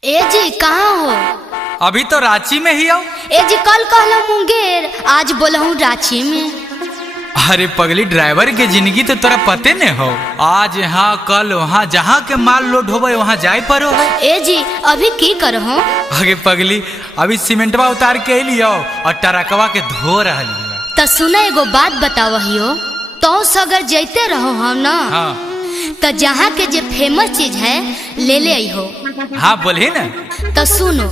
ए जी कहाँ हो? अभी तो रांची में ही आओ। ए जी कल कहलो मुंगेर, आज बोलहूँ रांची में। अरे पगली, ड्राइवर के जिंदगी तो तोरा पते न हो। आज यहाँ कल वहाँ, जहाँ के माल लोड होवे वहाँ जाए पर हो। ए जी अभी की करहो? आगे पगली, अभी सीमेंटवा उतार के लियो और टरकवा के धो रहा। तो सुना एगो बात बतावहियो, तो सगर जैते रहो हम ना। हाँ तो जहाँ के जे फेमस चीज है ले ले आई हो। हाँ बोले ना। तो सुनो,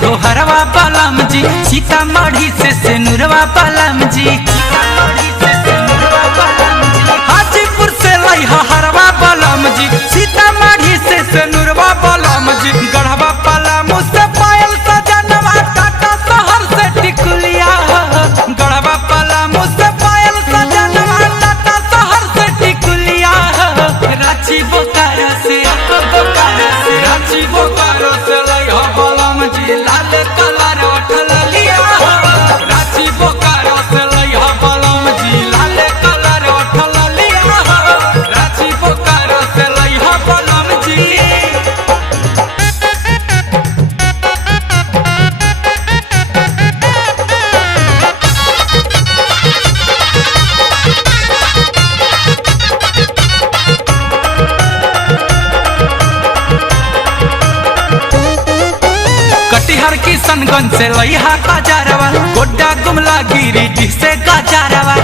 हो हरवा बालाम जी, सीतामढ़ी से नूरवा बालाम जी, हाजीपुर से लई हो हरवा बालाम जी, सीतामढ़ी से नूरवा बालाम जी, गढ़वा बालाम से पायल सजनवा, टाटा शहर से टिकुलिया, गढ़वा बालाम से पायल सजनवा, टाटा शहर से टिकुलिया, रांची बोकारो से रांची बोकारो से लई हो बालाम जी, लाल कलर उठल लिया, रांची बोकारो से लई हो बालाम जी, लाल कलर उठल लिया, रांची बोकारो से लई हो बालाम जी। कटिहार किशनगंज से लइहा गाजरवा, गोड्डा गुमला गिरिडीह से गाजरवा,